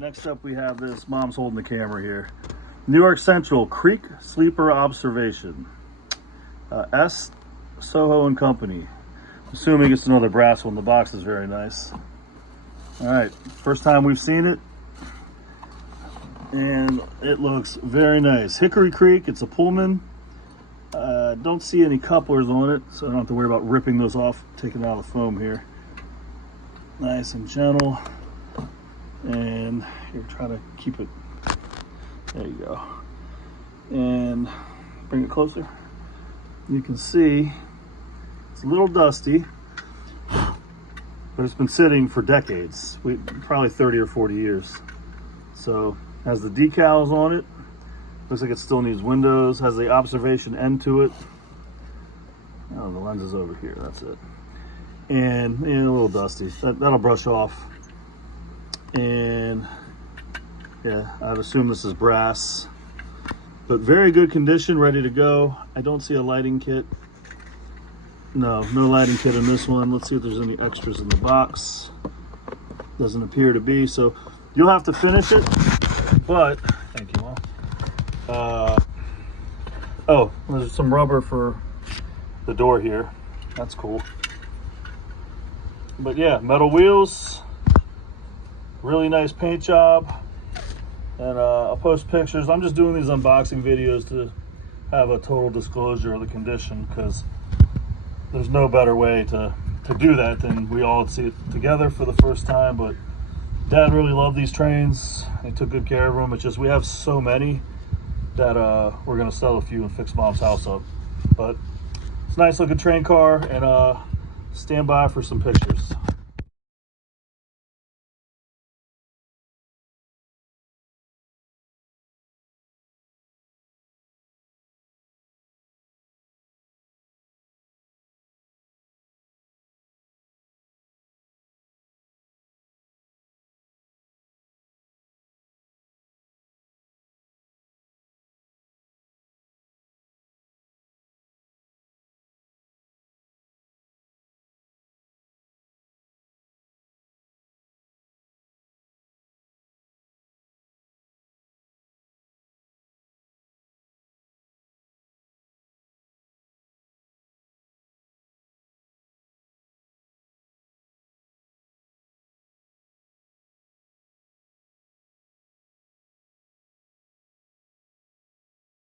Next up, we have this. Mom's holding the camera here. New York Central Creek Sleeper Observation. SOHO and Company. Assuming it's another brass one. The box is very nice. All right, first time we've seen it, and it looks very nice. Hickory Creek. It's a Pullman. Don't see any couplers on it, so I don't have to worry about ripping those off, taking it out of the foam here. Nice and gentle. And here, try to keep it. There you go. And bring it closer. You can see it's a little dusty, but it's been sitting for decades. Probably 30 or 40 years. So has the decals on it. Looks like it still needs windows. Has the observation end to it. Oh, the lens is over here. That's it. And a little dusty. That'll brush off. And yeah, I'd assume this is brass, but very good condition, ready to go. I don't see a lighting kit. No lighting kit in this one. Let's see if there's any extras in the box. Doesn't appear to be, so you'll have to finish it. But thank you, Mom. Oh, there's some rubber for the door here. That's cool. But yeah, metal wheels. Really nice paint job, and I'll post pictures. I'm just doing these unboxing videos to have a total disclosure of the condition, because there's no better way to do that than we all see it together for the first time. But Dad really loved these trains. He took good care of them. It's just we have so many that we're gonna sell a few and fix Mom's house up. But it's a nice looking train car, and stand by for some pictures.